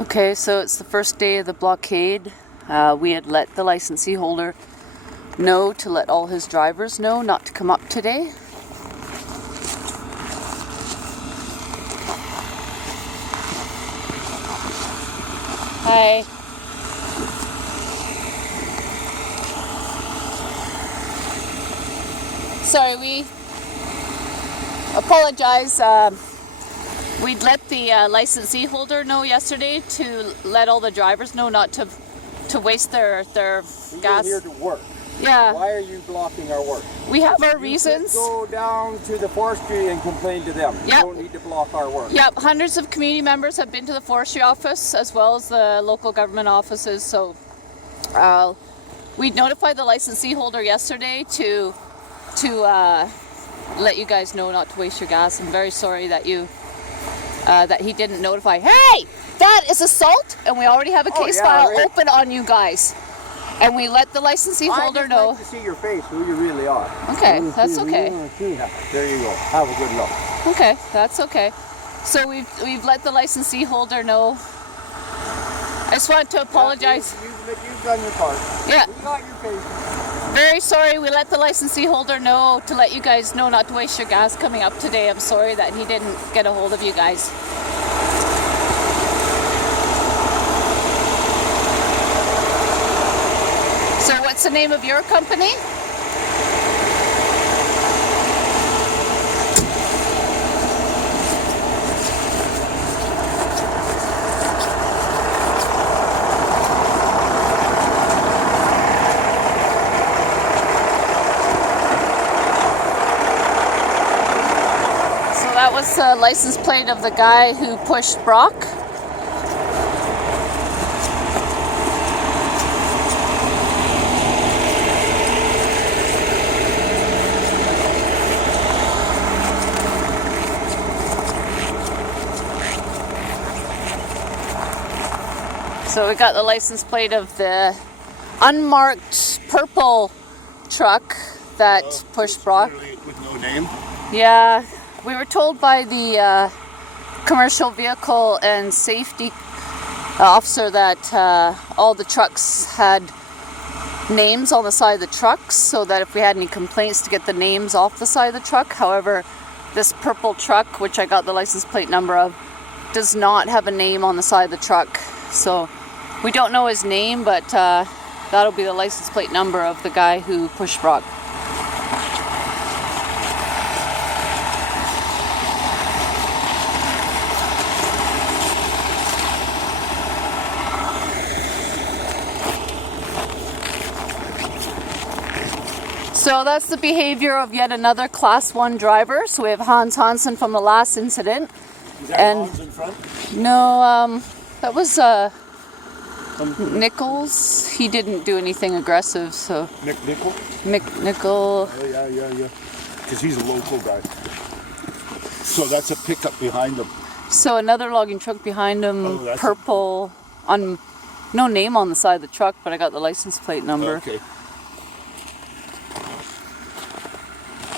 Okay, so it's the first day of the blockade. We had let the licensee holder know to let all his drivers know not to come up today. Hi. Sorry, we apologize. We'd let the licensee holder know yesterday to let all the drivers know not to waste their gas. We're here to work. Yeah. Why are you blocking our work? We have our reasons. Go down to the forestry and complain to them. Yep. You don't need to block our work. Yep, hundreds of community members have been to the forestry office as well as the local government offices. So we notified the licensee holder yesterday to let you guys know not to waste your gas. I'm very sorry that that he didn't notify. Hey, that is assault, and we already have a case file open on you guys. And we let the licensee holder know. I'd like to see your face, who you really are. Okay, that's okay. There you go. Have a good look. Okay, that's okay. So we've let the licensee holder know. I just want to apologize. You've done your part. Yeah. We got your face. Very sorry. We let the licensee holder know to let you guys know not to waste your gas coming up today. I'm sorry that he didn't get a hold of you guys. So what's the name of your company? So that was the license plate of the guy who pushed Brock. So we got the license plate of the unmarked purple truck that pushed Brock. With no name? Yeah, we were told by the commercial vehicle and safety officer that all the trucks had names on the side of the trucks, so that if we had any complaints to get the names off the side of the truck. However, this purple truck, which I got the license plate number of, does not have a name on the side of the truck. So we don't know his name, but that'll be the license plate number of the guy who pushed Brock. So that's the behavior of yet another Class 1 driver. So we have Hans Hansen from the last incident. Is that Hans in front? No, that was Nichols. He didn't do anything aggressive, so. Mick Nickel? Mick Nickel. Oh, yeah. Because he's a local guy. So that's a pickup behind him. So another logging truck behind him, purple, on no name on the side of the truck, but I got the license plate number. Okay.